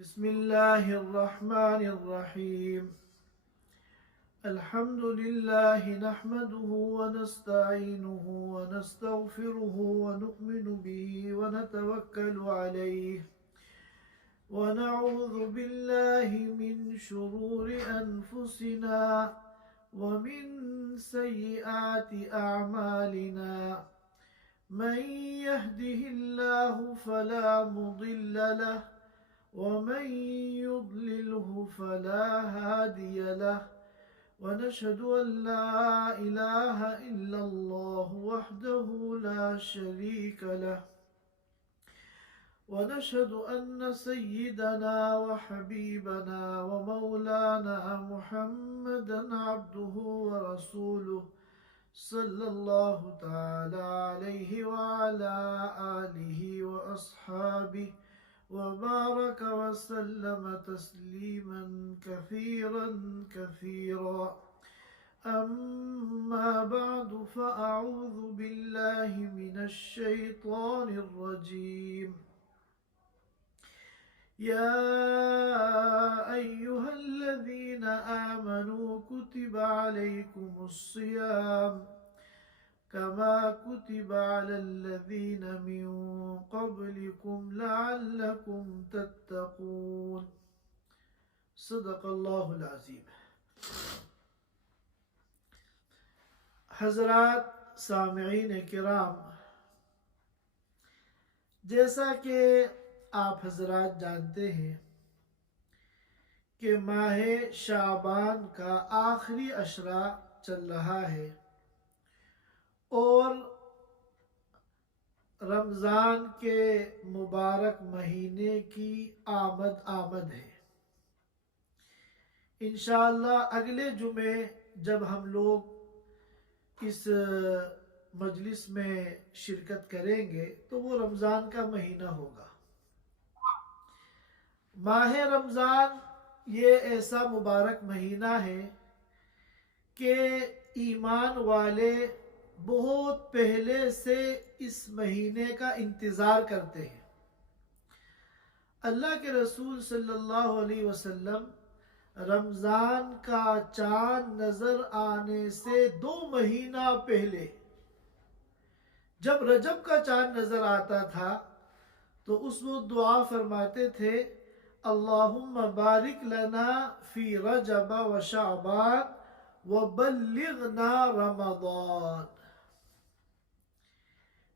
بسم الله الرحمن الرحيم. الحمد لله نحمده ونستعينه ونستغفره ونؤمن به ونتوكل عليه ونعوذ بالله من شرور أنفسنا ومن سيئات أعمالنا. من يهده الله فلا مضل له ومن يضلله فلا هادي له، ونشهد أن لا إله إلا الله وحده لا شريك له، ونشهد أن سيدنا وحبيبنا ومولانا محمدا عبده ورسوله صلى الله تعالى عليه وعلى آله وأصحابه وبارك وسلم تسليما كثيرا كثيرا. أما بعد فأعوذ بالله من الشيطان الرجيم. يا أيها الذين آمنوا كتب عليكم الصيام كما كتب على الذين من قبلكم لعلكم تتقون. صدق اللہ العظیم. حضرات سامعین کرام، جیسا کہ آپ حضرات جانتے ہیں کہ ماہ شعبان کا آخری عشرہ چل رہا ہے اور رمضان کے مبارک مہینے کی آمد ہے. انشاءاللہ اگلے جمعے جب ہم لوگ اس مجلس میں شرکت کریں گے تو وہ رمضان کا مہینہ ہوگا. ماہ رمضان یہ ایسا مبارک مہینہ ہے کہ ایمان والے بہت پہلے سے اس مہینے کا انتظار کرتے ہیں. اللہ کے رسول صلی اللہ علیہ وسلم رمضان کا چاند نظر آنے سے 2 مہینہ پہلے جب رجب کا چاند نظر آتا تھا تو اس وقت دعا فرماتے تھے، اللہم بارک لنا فی رجب و شعبان وبلغنا رمضان.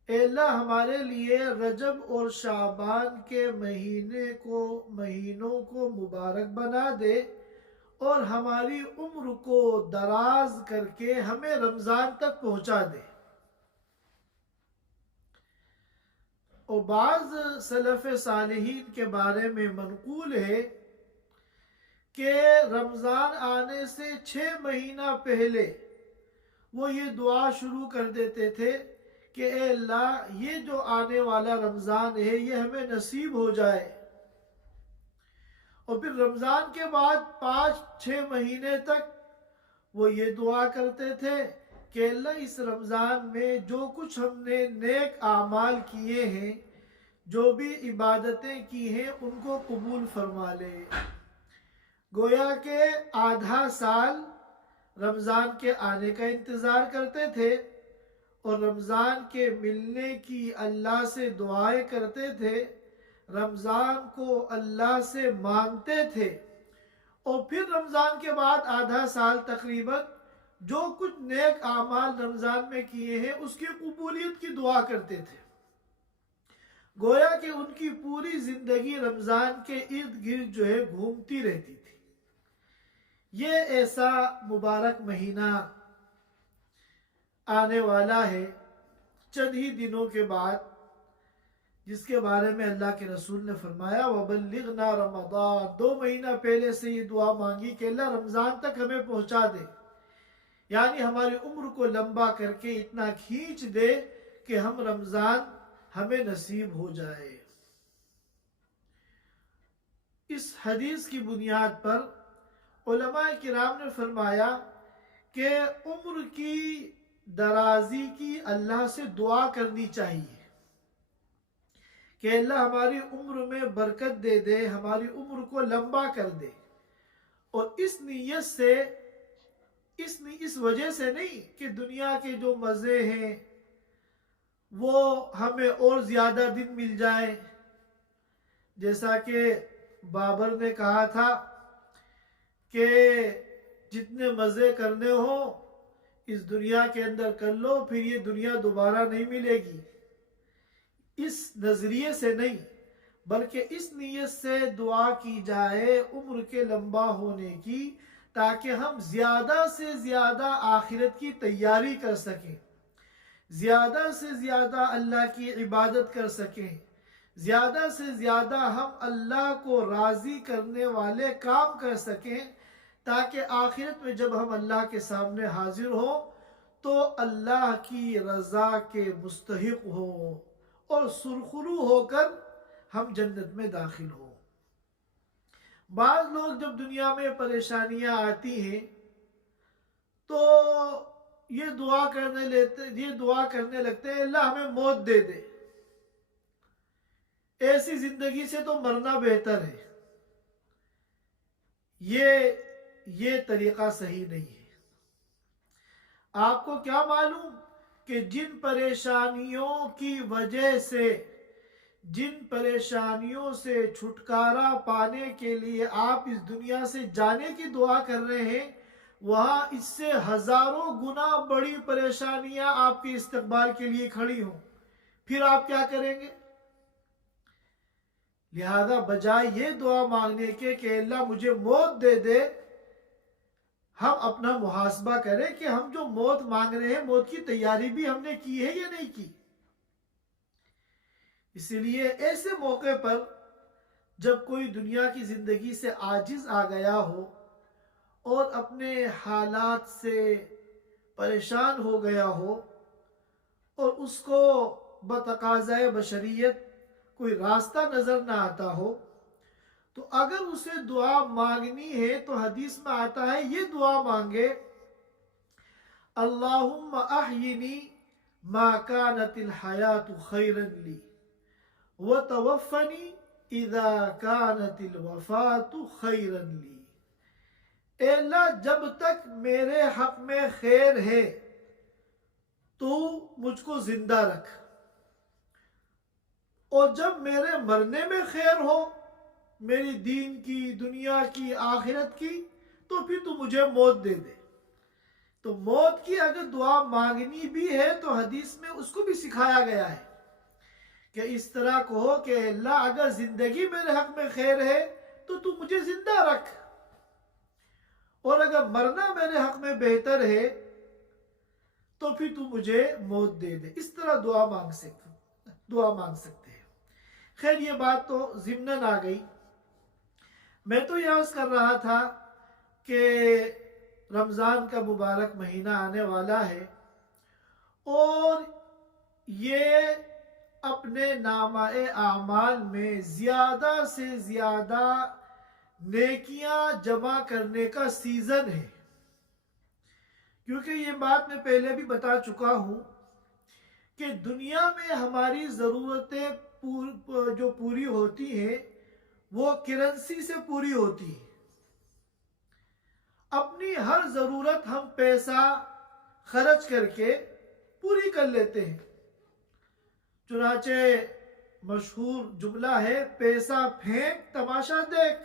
اے اللہ ہمارے لیے رجب اور شعبان کے مہینوں کو مبارک بنا دے اور ہماری عمر کو دراز کر کے ہمیں رمضان تک پہنچا دے. اور بعض سلف صالحین کے بارے میں منقول ہے کہ رمضان آنے سے 6 مہینہ پہلے وہ یہ دعا شروع کر دیتے تھے کہ اے اللہ یہ جو آنے والا رمضان ہے یہ ہمیں نصیب ہو جائے. اور پھر رمضان کے بعد 5-6 مہینے تک وہ یہ دعا کرتے تھے کہ اللہ اس رمضان میں جو کچھ ہم نے نیک اعمال کیے ہیں، جو بھی عبادتیں کی ہیں، ان کو قبول فرما لے. گویا کہ آدھا سال رمضان کے آنے کا انتظار کرتے تھے اور رمضان کے ملنے کی اللہ سے دعائیں کرتے تھے، رمضان کو اللہ سے مانگتے تھے، اور پھر رمضان کے بعد آدھا سال تقریباً جو کچھ نیک اعمال رمضان میں کیے ہیں اس کی قبولیت کی دعا کرتے تھے. گویا کہ ان کی پوری زندگی رمضان کے ارد گرد جو ہے گھومتی رہتی تھی. یہ ایسا مبارک مہینہ آنے والا ہے چند ہی دنوں کے بعد، جس کے بارے میں اللہ کے رسول نے فرمایا وَبَلِّغْنَا رَمَضَانَ. 2 مہینہ پہلے سے یہ دعا مانگی کہ اللہ رمضان تک ہمیں پہنچا دے، یعنی ہماری عمر کو لمبا کر کے اتنا کھینچ دے کہ ہم رمضان ہمیں نصیب ہو جائے. اس حدیث کی بنیاد پر علماء کرام نے فرمایا کہ عمر کی درازی کی اللہ سے دعا کرنی چاہیے کہ اللہ ہماری عمر میں برکت دے دے، ہماری عمر کو لمبا کر دے، اور اس نیت سے، اس وجہ سے نہیں کہ دنیا کے جو مزے ہیں وہ ہمیں اور زیادہ دن مل جائے، جیسا کہ بابر نے کہا تھا کہ جتنے مزے کرنے ہوں اس دنیا کے اندر کر لو، پھر یہ دنیا دوبارہ نہیں ملے گی۔ اس نظریے سے نہیں، بلکہ اس نیت سے دعا کی جائے عمر کے لمبا ہونے کی، تاکہ ہم زیادہ سے زیادہ آخرت کی تیاری کر سکیں، زیادہ سے زیادہ اللہ کی عبادت کر سکیں، زیادہ سے زیادہ ہم اللہ کو راضی کرنے والے کام کر سکیں، تاکہ آخرت میں جب ہم اللہ کے سامنے حاضر ہوں تو اللہ کی رضا کے مستحق ہوں اور سرخرو ہو کر ہم جنت میں داخل ہوں۔ بعض لوگ جب دنیا میں پریشانیاں آتی ہیں تو یہ دعا کرنے لگتے ہیں اللہ ہمیں موت دے دے، ایسی زندگی سے تو مرنا بہتر ہے۔ یہ طریقہ صحیح نہیں ہے۔ آپ کو کیا معلوم کہ جن پریشانیوں کی وجہ سے، جن پریشانیوں سے چھٹکارا پانے کے لیے آپ اس دنیا سے جانے کی دعا کر رہے ہیں، وہاں اس سے ہزاروں گنا بڑی پریشانیاں آپ کے استقبال کے لیے کھڑی ہوں، پھر آپ کیا کریں گے؟ لہذا بجائے یہ دعا مانگنے کے کہ اللہ مجھے موت دے دے، ہم اپنا محاسبہ کریں کہ ہم جو موت مانگ رہے ہیں موت کی تیاری بھی ہم نے کی ہے یا نہیں کی۔ اسی لیے ایسے موقع پر جب کوئی دنیا کی زندگی سے عاجز آ گیا ہو اور اپنے حالات سے پریشان ہو گیا ہو اور اس کو بتقاضۂ بشریت کوئی راستہ نظر نہ آتا ہو، تو اگر اسے دعا مانگنی ہے تو حدیث میں آتا ہے یہ دعا مانگے، اللہم احینی ما کانت الحیات خیرا لی وتوفنی اذا کانت الوفات خیرا لی۔ اے اللہ جب تک میرے حق میں خیر ہے تو مجھ کو زندہ رکھ، اور جب میرے مرنے میں خیر ہو، میری دین کی، دنیا کی، آخرت کی، تو پھر تو مجھے موت دے دے۔ تو موت کی اگر دعا مانگنی بھی ہے تو حدیث میں اس کو بھی سکھایا گیا ہے کہ اس طرح کہو کہ اللہ اگر زندگی میرے حق میں خیر ہے تو مجھے زندہ رکھ، اور اگر مرنا میرے حق میں بہتر ہے تو پھر تو مجھے موت دے دے۔ اس طرح دعا مانگ سکتے ہیں۔ خیر یہ بات تو ضمناً آ گئی۔ میں تو یہ عرض کر رہا تھا کہ رمضان کا مبارک مہینہ آنے والا ہے، اور یہ اپنے نامہ اعمال میں زیادہ سے زیادہ نیکیاں جمع کرنے کا سیزن ہے، کیونکہ یہ بات میں پہلے بھی بتا چکا ہوں کہ دنیا میں ہماری ضرورتیں جو پوری ہوتی ہیں وہ کرنسی سے پوری ہوتی ہے۔ اپنی ہر ضرورت ہم پیسہ خرچ کر کے پوری کر لیتے ہیں، چنانچہ مشہور جملہ ہے پیسہ پھینک تماشا دیکھ،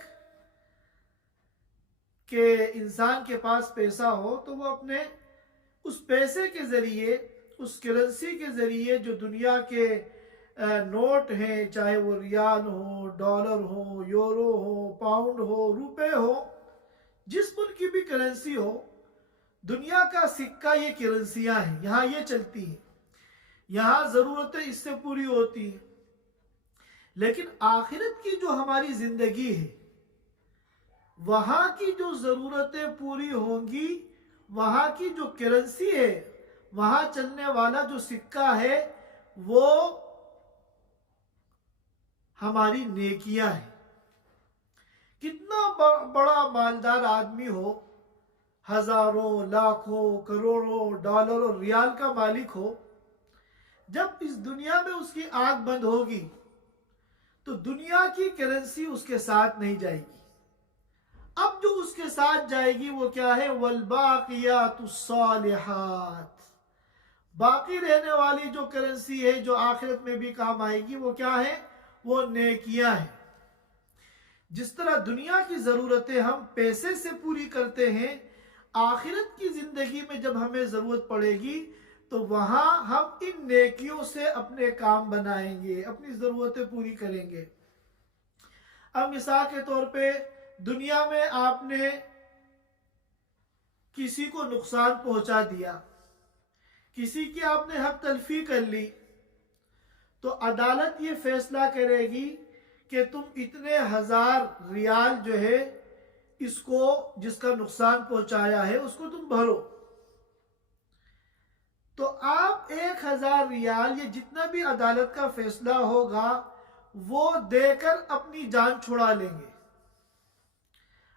کہ انسان کے پاس پیسہ ہو تو وہ اپنے اس پیسے کے ذریعے، اس کرنسی کے ذریعے جو دنیا کے نوٹ ہیں، چاہے وہ ریال ہو، ڈالر ہو، یورو ہو، پاؤنڈ ہو، روپے ہو، جس ملک کی بھی کرنسی ہو، دنیا کا سکہ یہ کرنسیاں ہیں، یہاں یہ چلتی ہیں، یہاں ضرورتیں اس سے پوری ہوتی ہیں۔ لیکن آخرت کی جو ہماری زندگی ہے، وہاں کی جو ضرورتیں پوری ہوں گی، وہاں کی جو کرنسی ہے، وہاں چلنے والا جو سکہ ہے وہ ہماری نیکیاں ہیں۔ کتنا بڑا مالدار آدمی ہو، ہزاروں، لاکھوں، کروڑوں ڈالر اور ریال کا مالک ہو، جب اس دنیا میں اس کی آنکھ بند ہوگی تو دنیا کی کرنسی اس کے ساتھ نہیں جائے گی. اب جو اس کے ساتھ جائے گی وہ کیا ہے؟ والباقیات الصالحات. باقی رہنے والی جو کرنسی ہے جو آخرت میں بھی کام آئے گی وہ کیا ہے؟ وہ نیکیاں ہیں. جس طرح دنیا کی ضرورتیں ہم پیسے سے پوری کرتے ہیں، آخرت کی زندگی میں جب ہمیں ضرورت پڑے گی تو وہاں ہم ان نیکیوں سے اپنے کام بنائیں گے، اپنی ضرورتیں پوری کریں گے. اب مثال کے طور پہ دنیا میں آپ نے کسی کو نقصان پہنچا دیا، کسی کی آپ نے حق تلفی کر لی، تو عدالت یہ فیصلہ کرے گی کہ تم اتنے 1000 ریال جو ہے اس کو، جس کا نقصان پہنچایا ہے اس کو تم بھرو. تو آپ 1000 ریال یہ جتنا بھی عدالت کا فیصلہ ہوگا وہ دے کر اپنی جان چھڑا لیں گے.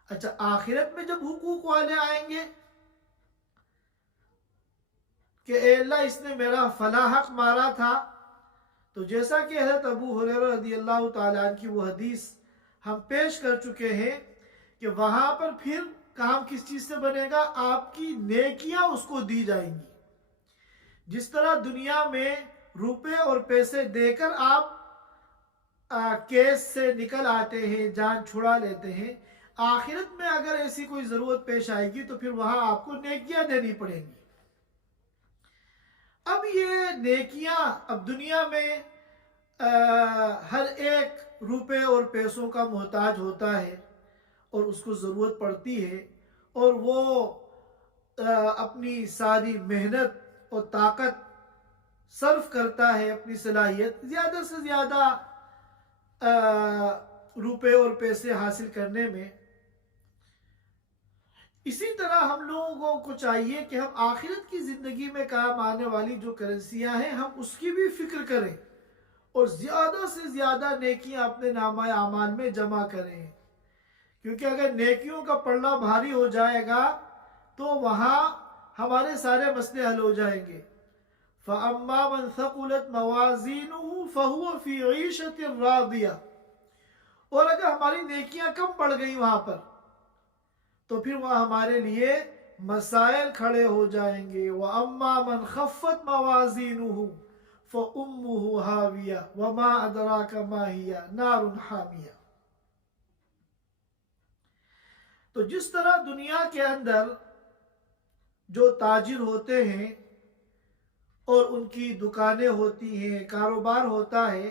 اچھا، آخرت میں جب حقوق والے آئیں گے کہ اے اللہ اس نے میرا فلاں حق مارا تھا، تو جیسا کہ حضرت ابو ہریرہ رضی اللہ تعالیٰ عنہ کی وہ حدیث ہم پیش کر چکے ہیں کہ وہاں پر پھر کام کس چیز سے بنے گا؟ آپ کی نیکیاں اس کو دی جائیں گی. جس طرح دنیا میں روپے اور پیسے دے کر آپ کیس سے نکل آتے ہیں، جان چھڑا لیتے ہیں، آخرت میں اگر ایسی کوئی ضرورت پیش آئے گی تو پھر وہاں آپ کو نیکیاں دینی پڑیں گی. اب یہ نیکیاں، اب دنیا میں ہر ایک روپے اور پیسوں کا محتاج ہوتا ہے اور اس کو ضرورت پڑتی ہے، اور وہ اپنی ساری محنت اور طاقت صرف کرتا ہے، اپنی صلاحیت زیادہ سے زیادہ روپے اور پیسے حاصل کرنے میں. اسی طرح ہم لوگوں کو چاہیے کہ ہم آخرت کی زندگی میں کام آنے والی جو کرنسیاں ہیں ہم اس کی بھی فکر کریں اور زیادہ سے زیادہ نیکیاں اپنے نامہ اعمال میں جمع کریں. کیونکہ اگر نیکیوں کا پلڑا بھاری ہو جائے گا تو وہاں ہمارے سارے مسئلے حل ہو جائیں گے. فَأَمَّا مَنْ ثَقُلَتْ مَوَازِينُهُ فَهُوَ فِي عِيشَةٍ رَاضِيَةٍ. اور اگر ہماری نیکیاں کم پڑ گئی وہاں پر تو پھر وہاں ہمارے لیے مسائل کھڑے ہو جائیں گے. وَأَمَّا مَنْ خَفَّتْ مَوَازِينُهُ فَأُمُّهُ هَاوِيَةٌ وَمَا أَدْرَاكَ مَا هِيَ نَارٌ حَامِيَةٌ. تو جس طرح دنیا کے اندر جو تاجر ہوتے ہیں اور ان کی دکانیں ہوتی ہیں، کاروبار ہوتا ہے،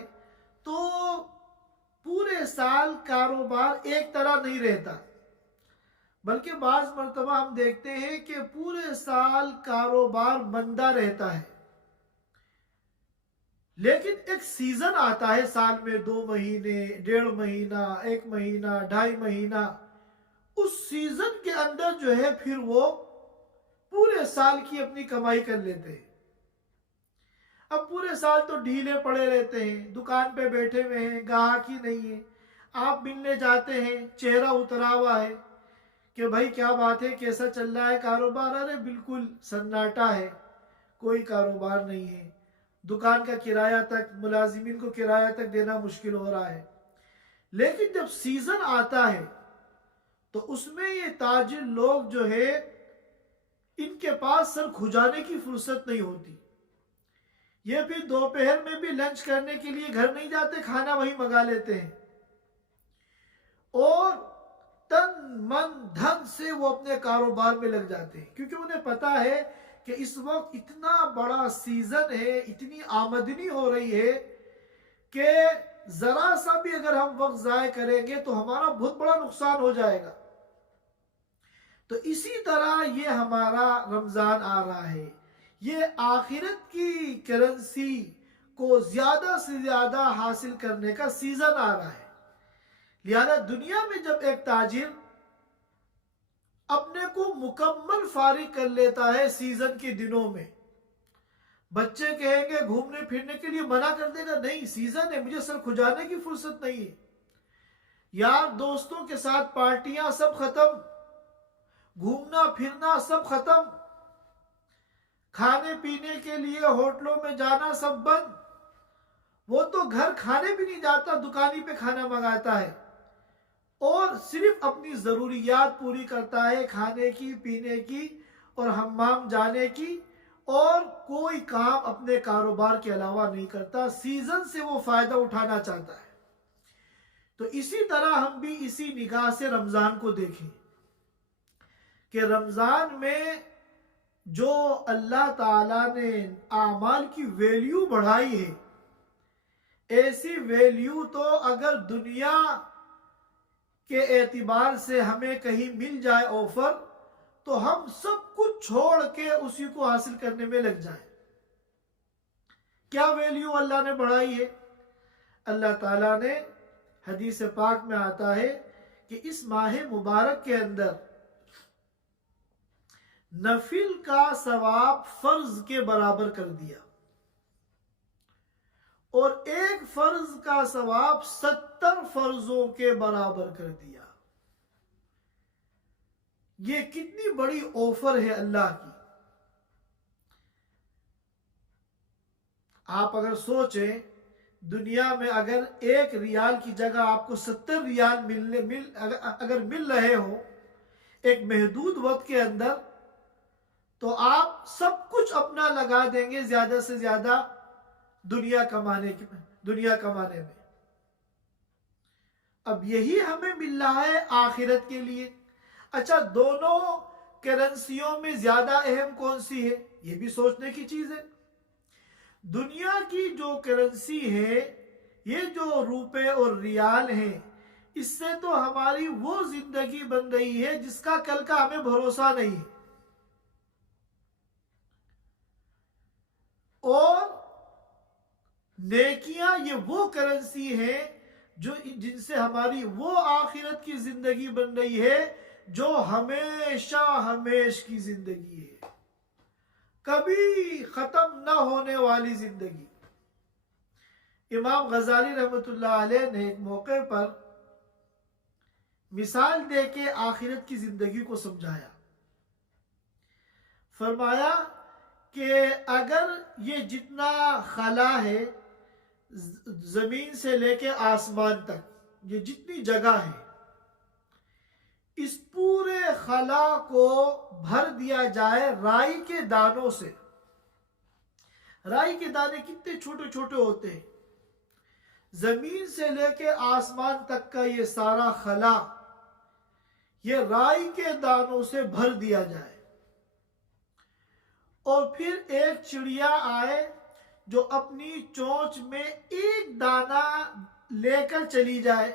تو پورے سال کاروبار ایک طرح نہیں رہتا، بلکہ بعض مرتبہ ہم دیکھتے ہیں کہ پورے سال کاروبار مندہ رہتا ہے. لیکن ایک سیزن آتا ہے سال میں، 2 مہینے، 1.5 مہینہ، 1 مہینہ، 2.5 مہینہ. اس سیزن کے اندر جو ہے پھر وہ پورے سال کی اپنی کمائی کر لیتے ہیں. اب پورے سال تو ڈھیلے پڑے رہتے ہیں، دکان پہ بیٹھے ہوئے ہیں، گاہک ہی نہیں ہے. آپ ملنے جاتے ہیں، چہرہ اترا ہوا ہے کہ بھائی کیا بات ہے، کیسا چل رہا ہے کاروبار؟ ارے بالکل سناٹا ہے، کوئی کاروبار نہیں ہے. دکان کا کرایہ تک، ملازمین کو کرایہ تک دینا مشکل ہو رہا ہے. لیکن جب سیزن آتا ہے تو اس میں یہ تاجر لوگ جو ہے ان کے پاس سر کھجانے کی فرصت نہیں ہوتی. یہ پھر دوپہر میں بھی لنچ کرنے کے لیے گھر نہیں جاتے، کھانا وہی منگا لیتے ہیں، اور تن من دھن سے وہ اپنے کاروبار میں لگ جاتے ہیں. کیونکہ انہیں پتا ہے کہ اس وقت اتنا بڑا سیزن ہے، اتنی آمدنی ہو رہی ہے کہ ذرا سا بھی اگر ہم وقت ضائع کریں گے تو ہمارا بہت بڑا نقصان ہو جائے گا. تو اسی طرح یہ ہمارا رمضان آ رہا ہے، یہ آخرت کی کرنسی کو زیادہ سے زیادہ حاصل کرنے کا سیزن آ رہا ہے. لہذا دنیا میں جب ایک تاجر اپنے کو مکمل فارغ کر لیتا ہے سیزن کے دنوں میں، بچے کہیں گے گھومنے پھرنے کے لیے، منع کر دے گا نہیں سیزن ہے، مجھے سر کھجانے کی فرصت نہیں ہے. یار دوستوں کے ساتھ پارٹیاں سب ختم، گھومنا پھرنا سب ختم، کھانے پینے کے لیے ہوٹلوں میں جانا سب بند، وہ تو گھر کھانے بھی نہیں جاتا، دکانی پہ کھانا منگاتا ہے اور صرف اپنی ضروریات پوری کرتا ہے، کھانے کی، پینے کی اور حمام جانے کی، اور کوئی کام اپنے کاروبار کے علاوہ نہیں کرتا، سیزن سے وہ فائدہ اٹھانا چاہتا ہے۔ تو اسی طرح ہم بھی اسی نگاہ سے رمضان کو دیکھیں کہ رمضان میں جو اللہ تعالیٰ نے اعمال کی ویلیو بڑھائی ہے، ایسی ویلیو تو اگر دنیا کے اعتبار سے ہمیں کہیں مل جائے آفر، تو ہم سب کچھ چھوڑ کے اسی کو حاصل کرنے میں لگ جائیں۔ کیا ویلیو اللہ نے بڑھائی ہے؟ اللہ تعالیٰ نے حدیث پاک میں آتا ہے کہ اس ماہ مبارک کے اندر نفل کا ثواب فرض کے برابر کر دیا، اور ایک فرض کا ثواب 70 فرضوں کے برابر کر دیا۔ یہ کتنی بڑی آفر ہے اللہ کی۔ آپ اگر سوچیں، دنیا میں اگر 1 ریال کی جگہ آپ کو 70 ریال اگر مل رہے ہوں ایک محدود وقت کے اندر، تو آپ سب کچھ اپنا لگا دیں گے زیادہ سے زیادہ دنیا کمانے میں۔ اب یہی ہمیں مل رہا ہے آخرت کے لیے۔ اچھا، دونوں کرنسیوں میں زیادہ اہم کون سی ہے؟ یہ بھی سوچنے کی چیز ہے۔ دنیا کی جو کرنسی ہے، یہ جو روپے اور ریال ہیں، اس سے تو ہماری وہ زندگی بن رہی ہے جس کا کل کا ہمیں بھروسہ نہیں ہے، اور نیکیاں یہ وہ کرنسی ہیں جن سے ہماری وہ آخرت کی زندگی بن رہی ہے جو ہمیشہ ہمیش کی زندگی ہے، کبھی ختم نہ ہونے والی زندگی۔ امام غزالی رحمۃ اللہ علیہ نے ایک موقع پر مثال دے کے آخرت کی زندگی کو سمجھایا۔ فرمایا کہ اگر یہ جتنا خلا ہے، زمین سے لے کے آسمان تک یہ جتنی جگہ ہے، اس پورے خلا کو بھر دیا جائے رائی کے دانوں سے۔ رائی کے دانے کتنے چھوٹے چھوٹے ہوتے ہیں، زمین سے لے کے آسمان تک کا یہ سارا خلا یہ رائی کے دانوں سے بھر دیا جائے، اور پھر ایک چڑیا آئے جو اپنی چونچ میں ایک دانہ لے کر چلی جائے،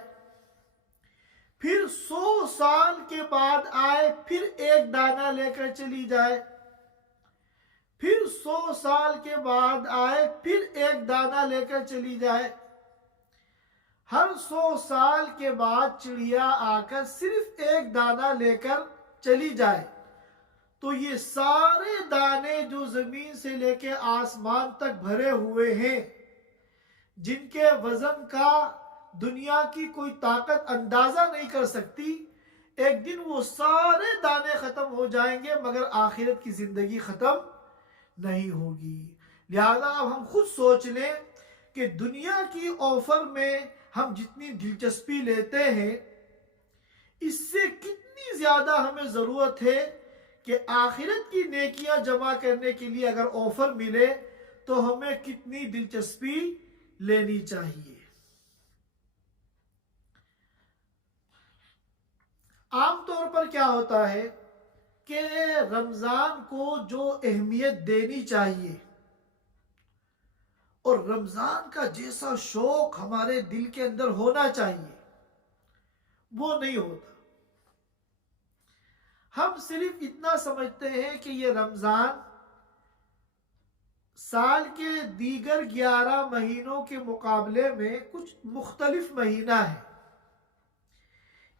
پھر 100 سال کے بعد آئے پھر ایک دانہ لے کر چلی جائے، پھر 100 سال کے بعد آئے پھر ایک دانہ لے کر چلی جائے، ہر 100 سال کے بعد چڑیا آ کر صرف ایک دانہ لے کر چلی جائے، تو یہ سارے دانے جو زمین سے لے کے آسمان تک بھرے ہوئے ہیں، جن کے وزن کا دنیا کی کوئی طاقت اندازہ نہیں کر سکتی، ایک دن وہ سارے دانے ختم ہو جائیں گے، مگر آخرت کی زندگی ختم نہیں ہوگی۔ لہذا اب ہم خود سوچ لیں کہ دنیا کی آفر میں ہم جتنی دلچسپی لیتے ہیں، اس سے کتنی زیادہ ہمیں ضرورت ہے کہ آخرت کی نیکیاں جمع کرنے کے لیے اگر آفر ملے تو ہمیں کتنی دلچسپی لینی چاہیے۔ عام طور پر کیا ہوتا ہے کہ رمضان کو جو اہمیت دینی چاہیے اور رمضان کا جیسا شوق ہمارے دل کے اندر ہونا چاہیے، وہ نہیں ہوتا۔ ہم صرف اتنا سمجھتے ہیں کہ یہ رمضان سال کے دیگر 11 مہینوں کے مقابلے میں کچھ مختلف مہینہ ہے،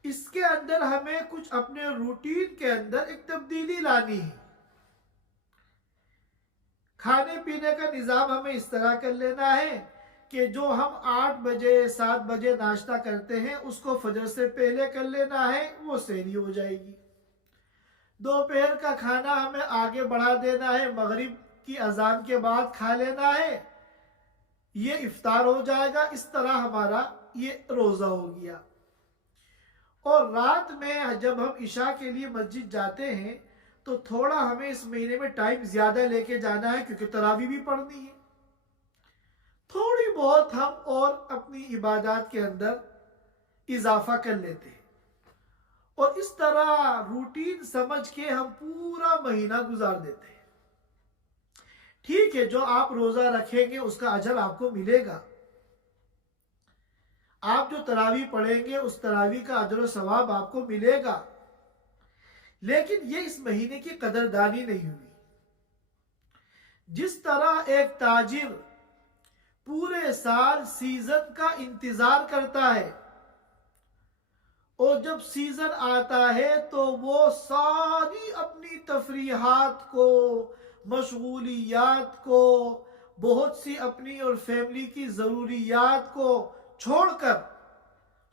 اس کے اندر ہمیں کچھ اپنے روٹین کے اندر ایک تبدیلی لانی ہے۔ کھانے پینے کا نظام ہمیں اس طرح کر لینا ہے کہ جو ہم 8 بجے 7 بجے ناشتہ کرتے ہیں اس کو فجر سے پہلے کر لینا ہے، وہ سحری ہو جائے گی۔ دوپہر کا کھانا ہمیں آگے بڑھا دینا ہے، مغرب کی اذان کے بعد کھا لینا ہے، یہ افطار ہو جائے گا، اس طرح ہمارا یہ روزہ ہو گیا۔ اور رات میں جب ہم عشاء کے لیے مسجد جاتے ہیں تو تھوڑا ہمیں اس مہینے میں ٹائم زیادہ لے کے جانا ہے، کیونکہ تراویح بھی پڑھنی ہے۔ تھوڑی بہت ہم اور اپنی عبادات کے اندر اضافہ کر لیتے ہیں، اور اس طرح روٹین سمجھ کے ہم پورا مہینہ گزار دیتے ہیں۔ ٹھیک ہے، جو آپ روزہ رکھیں گے اس کا اجر آپ کو ملے گا، آپ جو تراویح پڑھیں گے اس تراویح کا اجر و ثواب آپ کو ملے گا، لیکن یہ اس مہینے کی قدردانی نہیں ہوئی۔ جس طرح ایک تاجر پورے سال سیزن کا انتظار کرتا ہے، اور جب سیزن آتا ہے تو وہ ساری اپنی تفریحات کو، مشغولیات کو، بہت سی اپنی اور فیملی کی ضروریات کو چھوڑ کر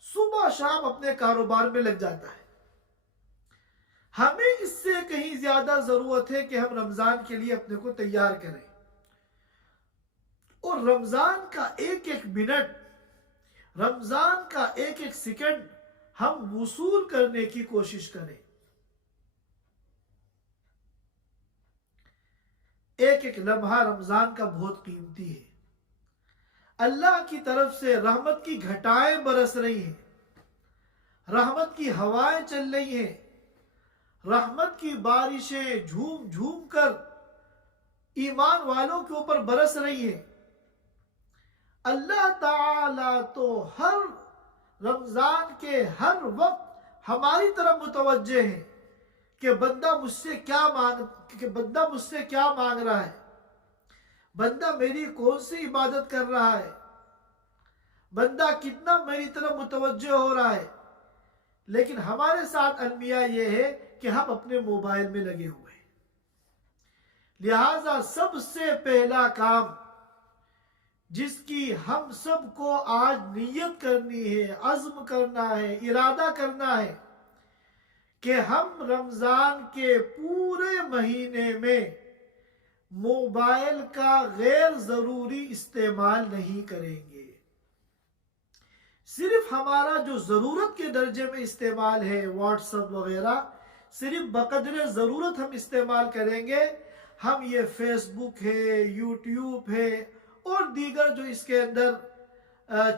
صبح شام اپنے کاروبار میں لگ جاتا ہے۔ ہمیں اس سے کہیں زیادہ ضرورت ہے کہ ہم رمضان کے لیے اپنے کو تیار کریں، اور رمضان کا ایک ایک منٹ، رمضان کا ایک ایک سیکنڈ ہم وصول کرنے کی کوشش کریں۔ ایک ایک لمحہ رمضان کا بہت قیمتی ہے۔ اللہ کی طرف سے رحمت کی گھٹائیں برس رہی ہیں، رحمت کی ہوائیں چل رہی ہیں، رحمت کی بارشیں جھوم جھوم کر ایمان والوں کے اوپر برس رہی ہیں۔ اللہ تعالیٰ تو ہر رمضان کے ہر وقت ہماری طرف متوجہ ہے کہ بندہ مجھ سے کیا مانگ رہا ہے، بندہ میری کون سی عبادت کر رہا ہے، بندہ کتنا میری طرف متوجہ ہو رہا ہے۔ لیکن ہمارے ساتھ المیہ یہ ہے کہ ہم اپنے موبائل میں لگے ہوئے ہیں۔ لہٰذا سب سے پہلا کام جس کی ہم سب کو آج نیت کرنی ہے، عزم کرنا ہے، ارادہ کرنا ہے کہ ہم رمضان کے پورے مہینے میں موبائل کا غیر ضروری استعمال نہیں کریں گے۔ صرف ہمارا جو ضرورت کے درجے میں استعمال ہے، واٹس ایپ وغیرہ، صرف بقدر ضرورت ہم استعمال کریں گے۔ ہم یہ فیس بک ہے، یوٹیوب ہے اور دیگر جو اس کے اندر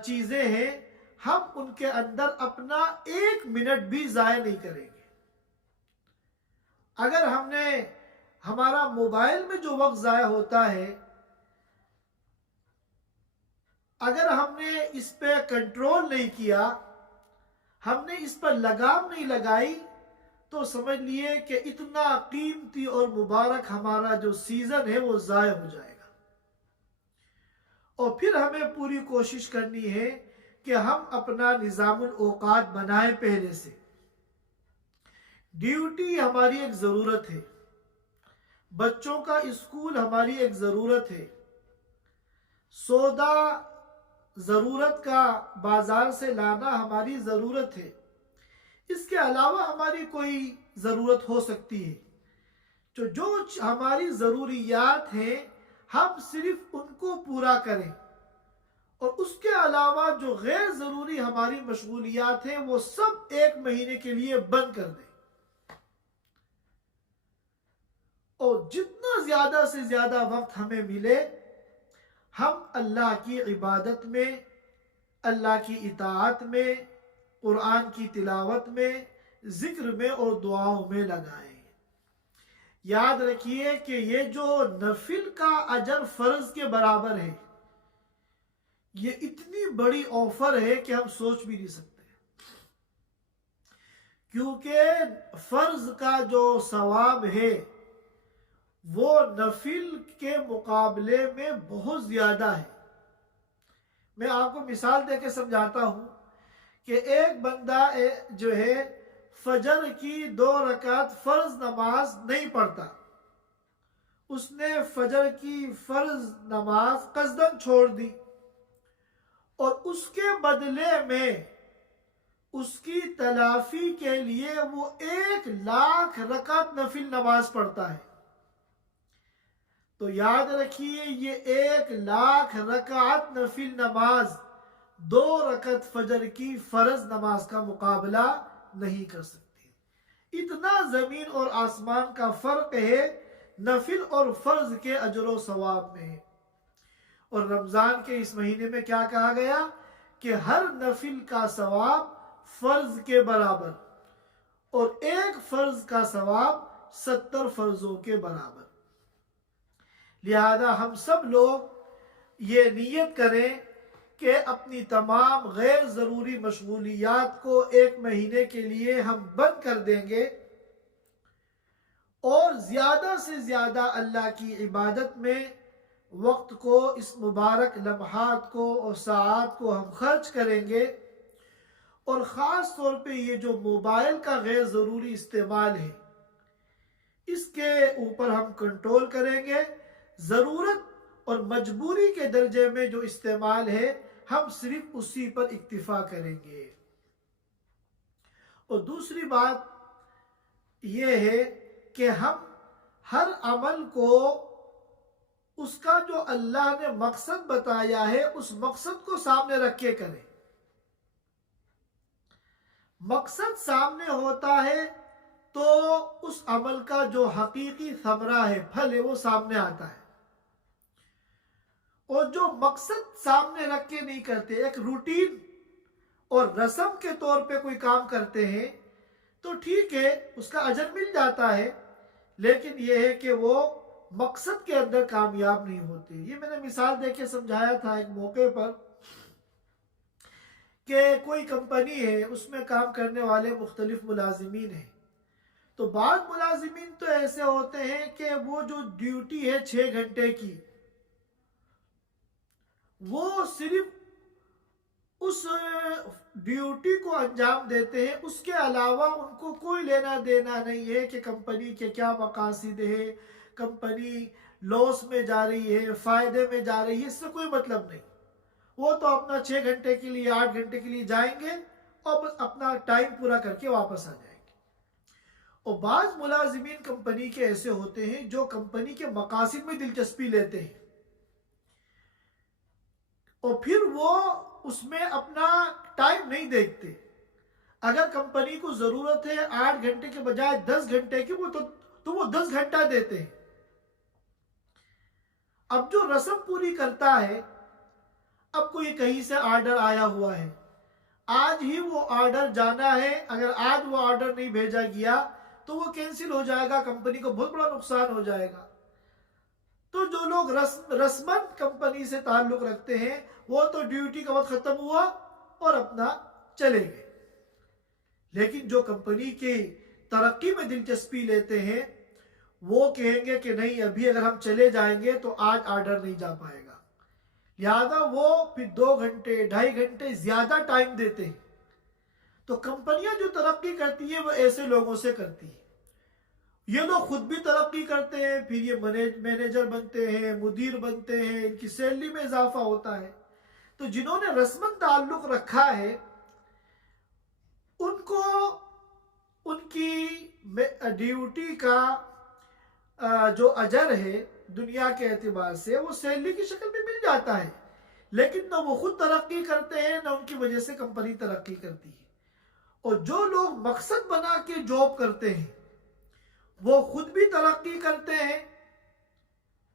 چیزیں ہیں، ہم ان کے اندر اپنا ایک منٹ بھی ضائع نہیں کریں گے۔ اگر ہم نے ہمارا موبائل میں جو وقت ضائع ہوتا ہے، اگر ہم نے اس پہ کنٹرول نہیں کیا، ہم نے اس پر لگام نہیں لگائی، تو سمجھ لیے کہ اتنا قیمتی اور مبارک ہمارا جو سیزن ہے وہ ضائع ہو جائے گا۔ اور پھر ہمیں پوری کوشش کرنی ہے کہ ہم اپنا نظام الاوقات بنائیں پہلے سے۔ ڈیوٹی ہماری ایک ضرورت ہے، بچوں کا اسکول ہماری ایک ضرورت ہے، سودا ضرورت کا بازار سے لانا ہماری ضرورت ہے۔ اس کے علاوہ ہماری کوئی ضرورت ہو سکتی ہے۔ جو ہماری ضروریات ہیں ہم صرف ان کو پورا کریں، اور اس کے علاوہ جو غیر ضروری ہماری مشغولیات ہیں وہ سب ایک مہینے کے لیے بند کر دیں۔ اور جتنا زیادہ سے زیادہ وقت ہمیں ملے، ہم اللہ کی عبادت میں، اللہ کی اطاعت میں، قرآن کی تلاوت میں، ذکر میں اور دعاؤں میں لگائیں۔ یاد رکھیے کہ یہ جو نفل کا اجر فرض کے برابر ہے، یہ اتنی بڑی آفر ہے کہ ہم سوچ بھی نہیں سکتے، کیونکہ فرض کا جو ثواب ہے وہ نفل کے مقابلے میں بہت زیادہ ہے۔ میں آپ کو مثال دے کے سمجھاتا ہوں کہ ایک بندہ جو ہے فجر کی 2 رکعت فرض نماز نہیں پڑھتا، اس نے فجر کی فرض نماز قصداً چھوڑ دی، اور اس کے بدلے میں اس کی تلافی کے لیے وہ 1,00,000 رکعت نفل نماز پڑھتا ہے۔ تو یاد رکھیے یہ 1,00,000 رکعت نفل نماز 2 رکعت فجر کی فرض نماز کا مقابلہ نہیں کر سکتی۔ اتنا زمین اور آسمان کا فرق ہے نفل اور فرض کے اجر و ثواب میں۔ اور رمضان کے اس مہینے میں کیا کہا گیا کہ ہر نفل کا ثواب فرض کے برابر اور ایک فرض کا ثواب 70 فرضوں کے برابر۔ لہذا ہم سب لوگ یہ نیت کریں کہ اپنی تمام غیر ضروری مشغولیات کو 1 مہینے کے لیے ہم بند کر دیں گے اور زیادہ سے زیادہ اللہ کی عبادت میں وقت کو، اس مبارک لمحات کو اور ساعات کو ہم خرچ کریں گے، اور خاص طور پہ یہ جو موبائل کا غیر ضروری استعمال ہے اس کے اوپر ہم کنٹرول کریں گے۔ ضرورت اور مجبوری کے درجے میں جو استعمال ہے ہم صرف اسی پر اکتفا کریں گے۔ اور دوسری بات یہ ہے کہ ہم ہر عمل کو اس کا جو اللہ نے مقصد بتایا ہے اس مقصد کو سامنے رکھ کے کریں۔ مقصد سامنے ہوتا ہے تو اس عمل کا جو حقیقی ثمرہ ہے، پھل ہے، وہ سامنے آتا ہے۔ اور جو مقصد سامنے رکھ کے نہیں کرتے، ایک روٹین اور رسم کے طور پہ کوئی کام کرتے ہیں تو ٹھیک ہے، اس کا اجر مل جاتا ہے، لیکن یہ ہے کہ وہ مقصد کے اندر کامیاب نہیں ہوتے۔ یہ میں نے مثال دے کے سمجھایا تھا ایک موقع پر کہ کوئی کمپنی ہے، اس میں کام کرنے والے مختلف ملازمین ہیں، تو بعض ملازمین تو ایسے ہوتے ہیں کہ وہ جو ڈیوٹی ہے 6 گھنٹے کی، وہ صرف اس ڈیوٹی کو انجام دیتے ہیں، اس کے علاوہ ان کو کوئی لینا دینا نہیں ہے کہ کمپنی کے کیا مقاصد ہے، کمپنی لاس میں جا رہی ہے، فائدے میں جا رہی ہے، اس سے کوئی مطلب نہیں۔ وہ تو اپنا 6 گھنٹے کے لیے 8 گھنٹے کے لیے جائیں گے اور بس اپنا ٹائم پورا کر کے واپس آ جائیں گے۔ اور بعض ملازمین کمپنی کے ایسے ہوتے ہیں جو کمپنی کے مقاصد میں دلچسپی لیتے ہیں اور پھر وہ اس میں اپنا ٹائم نہیں دیکھتے۔ اگر کمپنی کو ضرورت ہے 8 گھنٹے کے بجائے 10 گھنٹے کی، تو وہ 10 گھنٹہ دیتے ہیں۔ اب جو رسم پوری کرتا ہے، اب کوئی کہیں سے آرڈر آیا ہوا ہے، آج ہی وہ آرڈر جانا ہے، اگر آج وہ آرڈر نہیں بھیجا گیا تو وہ کینسل ہو جائے گا، کمپنی کو بہت بڑا نقصان ہو جائے گا۔ تو جو لوگ رسمن کمپنی سے تعلق رکھتے ہیں وہ تو ڈیوٹی کا وقت ختم ہوا اور اپنا چلے گئے، لیکن جو کمپنی کی ترقی میں دلچسپی لیتے ہیں وہ کہیں گے کہ نہیں، ابھی اگر ہم چلے جائیں گے تو آج آرڈر نہیں جا پائے گا، لہذا وہ پھر 2 گھنٹے 2.5 گھنٹے زیادہ ٹائم دیتے ہیں۔ تو کمپنیاں جو ترقی کرتی ہیں وہ ایسے لوگوں سے کرتی ہیں۔ یہ لوگ خود بھی ترقی کرتے ہیں، پھر یہ مینیجر بنتے ہیں، مدیر بنتے ہیں، ان کی سیلری میں اضافہ ہوتا ہے۔ تو جنہوں نے رسمن تعلق رکھا ہے ان کو ان کی ڈیوٹی کا جو اجر ہے دنیا کے اعتبار سے وہ سیلری کی شکل میں مل جاتا ہے، لیکن نہ وہ خود ترقی کرتے ہیں نہ ان کی وجہ سے کمپنی ترقی کرتی ہے۔ اور جو لوگ مقصد بنا کے جاب کرتے ہیں وہ خود بھی ترقی کرتے ہیں،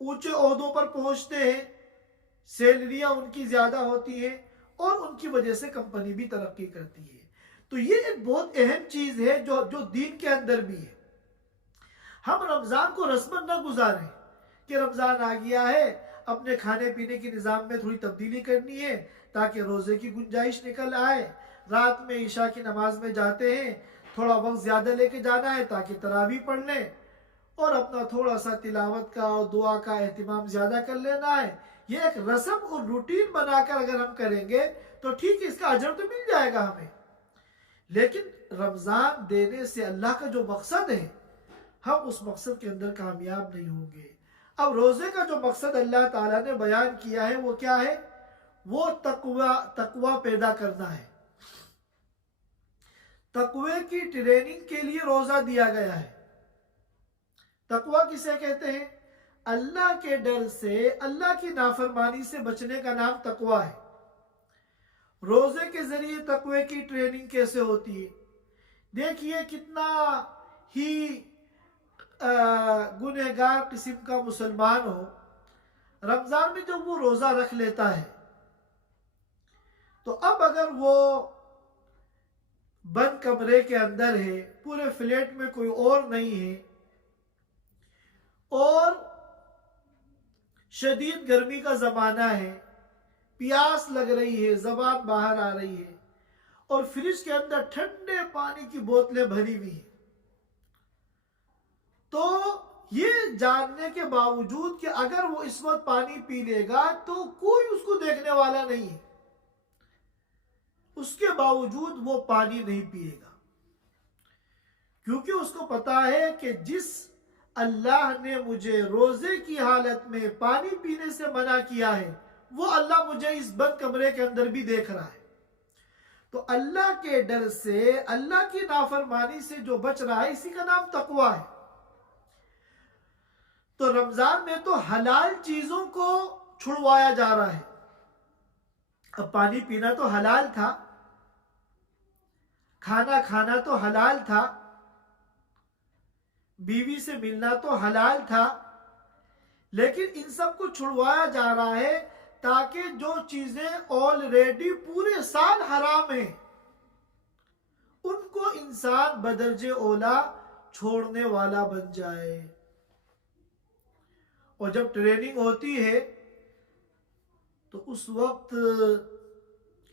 اونچے عہدوں پر پہنچتے ہیں، سیلریاں ان کی زیادہ ہوتی ہیں اور ان کی وجہ سے کمپنی بھی ترقی کرتی ہے۔ تو یہ ایک بہت اہم چیز ہے جو دین کے اندر بھی ہے۔ ہم رمضان کو رسمن نہ گزاریں کہ رمضان آ گیا ہے، اپنے کھانے پینے کے نظام میں تھوڑی تبدیلی کرنی ہے تاکہ روزے کی گنجائش نکل آئے، رات میں عشاء کی نماز میں جاتے ہیں، تھوڑا وقت زیادہ لے کے جانا ہے تاکہ تراویح پڑھ لیں اور اپنا تھوڑا سا تلاوت کا اور دعا کا اہتمام زیادہ کر لینا ہے۔ یہ ایک رسم اور روٹین بنا کر اگر ہم کریں گے تو ٹھیک ہے، اس کا اجر تو مل جائے گا ہمیں، لیکن رمضان دینے سے اللہ کا جو مقصد ہے ہم اس مقصد کے اندر کامیاب نہیں ہوں گے۔ اب روزے کا جو مقصد اللہ تعالیٰ نے بیان کیا ہے وہ کیا ہے؟ وہ تقوی پیدا کرنا ہے۔ تقوی کی ٹریننگ کے لیے روزہ دیا گیا ہے۔ تقوی کسے کہتے ہیں؟ اللہ کے ڈر سے، اللہ کی نافرمانی سے بچنے کا نام تقوی ہے۔ روزے کے ذریعے تقوی کی ٹریننگ کیسے ہوتی ہے؟ دیکھیے کتنا ہی گنہگار قسم کا مسلمان ہو، رمضان میں جب وہ روزہ رکھ لیتا ہے تو اب اگر وہ بند کمرے کے اندر ہے، پورے فلیٹ میں کوئی اور نہیں ہے، اور شدید گرمی کا زمانہ ہے، پیاس لگ رہی ہے، زبان باہر آ رہی ہے، اور فریج کے اندر ٹھنڈے پانی کی بوتلیں بھری ہوئی ہیں، تو یہ جاننے کے باوجود کہ اگر وہ اس وقت پانی پی لے گا تو کوئی اس کو دیکھنے والا نہیں ہے، اس کے باوجود وہ پانی نہیں پیے گا، کیونکہ اس کو پتا ہے کہ جس اللہ نے مجھے روزے کی حالت میں پانی پینے سے منع کیا ہے، وہ اللہ مجھے اس بند کمرے کے اندر بھی دیکھ رہا ہے۔ تو اللہ کے ڈر سے، اللہ کی نافرمانی سے جو بچ رہا ہے، اسی کا نام تقوی ہے۔ تو رمضان میں تو حلال چیزوں کو چھڑوایا جا رہا ہے۔ اب پانی پینا تو حلال تھا، کھانا کھانا تو حلال تھا، بیوی سے ملنا تو حلال تھا، لیکن ان سب کو چھڑوایا جا رہا ہے تاکہ جو چیزیں آلریڈی پورے سال حرام ہیں ان کو انسان بدرجہ اولا چھوڑنے والا بن جائے۔ اور جب ٹریننگ ہوتی ہے تو اس وقت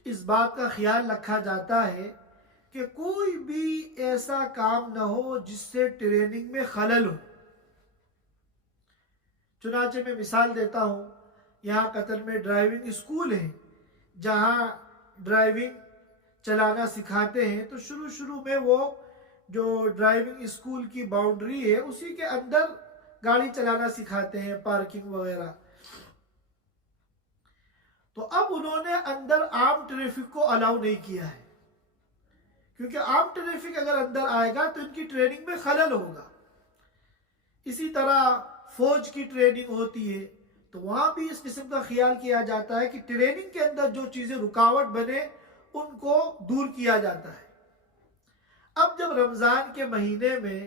اس بات کا خیال رکھا جاتا ہے کہ کوئی بھی ایسا کام نہ ہو جس سے ٹریننگ میں خلل ہو۔ چنانچہ میں مثال دیتا ہوں، یہاں قطر میں ڈرائیونگ اسکول ہے جہاں ڈرائیونگ چلانا سکھاتے ہیں، تو شروع میں وہ جو ڈرائیونگ اسکول کی باؤنڈری ہے اسی کے اندر گاڑی چلانا سکھاتے ہیں، پارکنگ وغیرہ۔ تو اب انہوں نے اندر عام ٹریفک کو الاؤ نہیں کیا ہے، کیونکہ عام ٹریفک اگر اندر آئے گا تو ان کی ٹریننگ میں خلل ہوگا۔ اسی طرح فوج کی ٹریننگ ہوتی ہے تو وہاں بھی اس قسم کا خیال کیا جاتا ہے کہ ٹریننگ کے اندر جو چیزیں رکاوٹ بنے ان کو دور کیا جاتا ہے۔ اب جب رمضان کے مہینے میں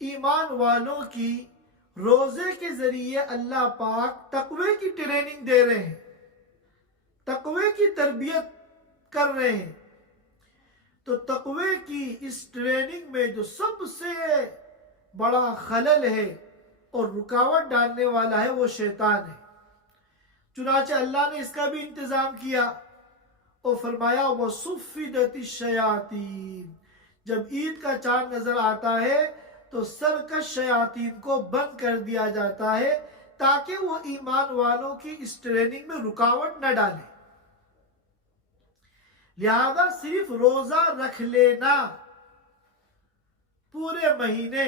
ایمان والوں کی روزے کے ذریعے اللہ پاک تقوی کی ٹریننگ دے رہے ہیں، تقوی کی تربیت کر رہے ہیں، تو تقوی کی اس ٹریننگ میں جو سب سے بڑا خلل ہے اور رکاوٹ ڈالنے والا ہے وہ شیطان ہے۔ چنانچہ اللہ نے اس کا بھی انتظام کیا اور فرمایا وَصُفِّدَتِ الشَّيَاطِينَ، جب عید کا چاند نظر آتا ہے تو سرکش شیاطین کو بند کر دیا جاتا ہے تاکہ وہ ایمان والوں کی اس ٹریننگ میں رکاوٹ نہ ڈالے۔ لہذا صرف روزہ رکھ لینا پورے مہینے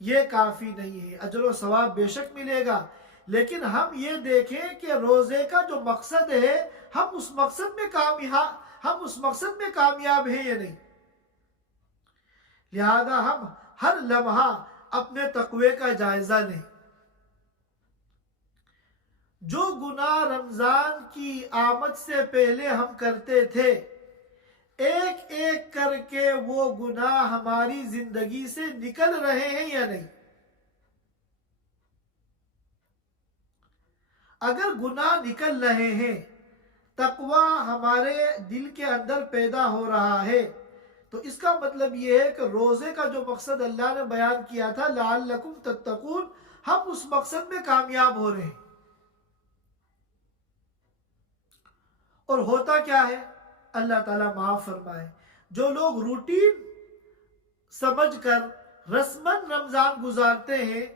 یہ کافی نہیں ہے، اجر و ثواب بے شک ملے گا، لیکن ہم یہ دیکھیں کہ روزے کا جو مقصد ہے ہم اس مقصد میں کامیاب ہیں یا نہیں۔ لہذا ہم ہر لمحہ اپنے تقوی کا جائزہ لیں۔ جو گناہ رمضان کی آمد سے پہلے ہم کرتے تھے، ایک ایک کر کے وہ گناہ ہماری زندگی سے نکل رہے ہیں یا نہیں؟ اگر گناہ نکل رہے ہیں، تقوی ہمارے دل کے اندر پیدا ہو رہا ہے، تو اس کا مطلب یہ ہے کہ روزے کا جو مقصد اللہ نے بیان کیا تھا لعلکم تتقون، ہم اس مقصد میں کامیاب ہو رہے ہیں۔ اور ہوتا کیا ہے؟ اللہ تعالیٰ معاف فرمائے، جو لوگ روٹین سمجھ کر رسماً رمضان گزارتے ہیں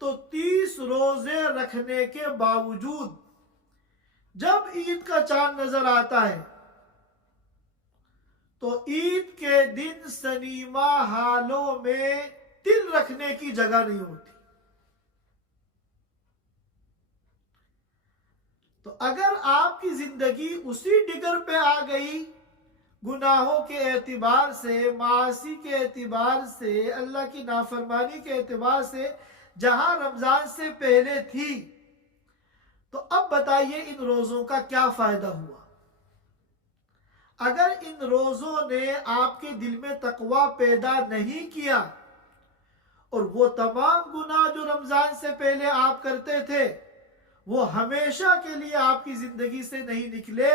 تو 30 روزے رکھنے کے باوجود جب عید کا چاند نظر آتا ہے تو عید کے دن سنیما ہالوں میں تل رکھنے کی جگہ نہیں ہوتی۔ تو اگر آپ کی زندگی اسی ڈگر پہ آ گئی، گناہوں کے اعتبار سے، معاصی کے اعتبار سے، اللہ کی نافرمانی کے اعتبار سے، جہاں رمضان سے پہلے تھی، تو اب بتائیے ان روزوں کا کیا فائدہ ہوا؟ اگر ان روزوں نے آپ کے دل میں تقوی پیدا نہیں کیا اور وہ تمام گناہ جو رمضان سے پہلے آپ کرتے تھے وہ ہمیشہ کے لیے آپ کی زندگی سے نہیں نکلے،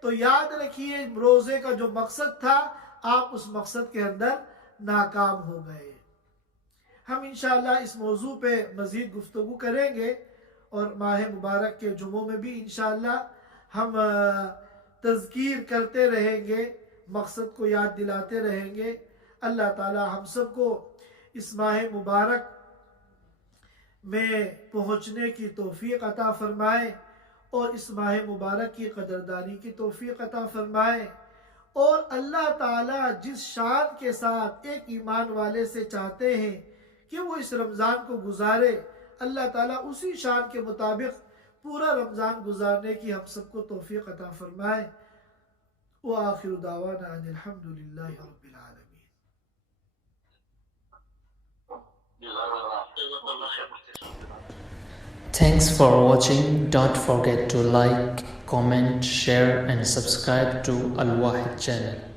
تو یاد رکھیے روزے کا جو مقصد تھا آپ اس مقصد کے اندر ناکام ہو گئے۔ ہم انشاءاللہ اس موضوع پہ مزید گفتگو کریں گے، اور ماہ مبارک کے جمعوں میں بھی انشاءاللہ ہم تذکیر کرتے رہیں گے، مقصد کو یاد دلاتے رہیں گے۔ اللہ تعالی ہم سب کو اس ماہ مبارک میں پہنچنے کی توفیق عطا فرمائے، اور اس ماہ مبارک کی قدردانی کی توفیق عطا فرمائے، اور اللہ تعالیٰ جس شان کے ساتھ ایک ایمان والے سے چاہتے ہیں کہ وہ اس رمضان کو گزارے، اللہ تعالیٰ اسی شان کے مطابق پورا رمضان گزارنے کی ہم سب کو توفیق عطا فرمائے۔ وآخر دعوانا ان الحمدللہ رب العالمین۔ Thanks for watching. Don't forget to like, comment, share and subscribe to Al Wahid channel.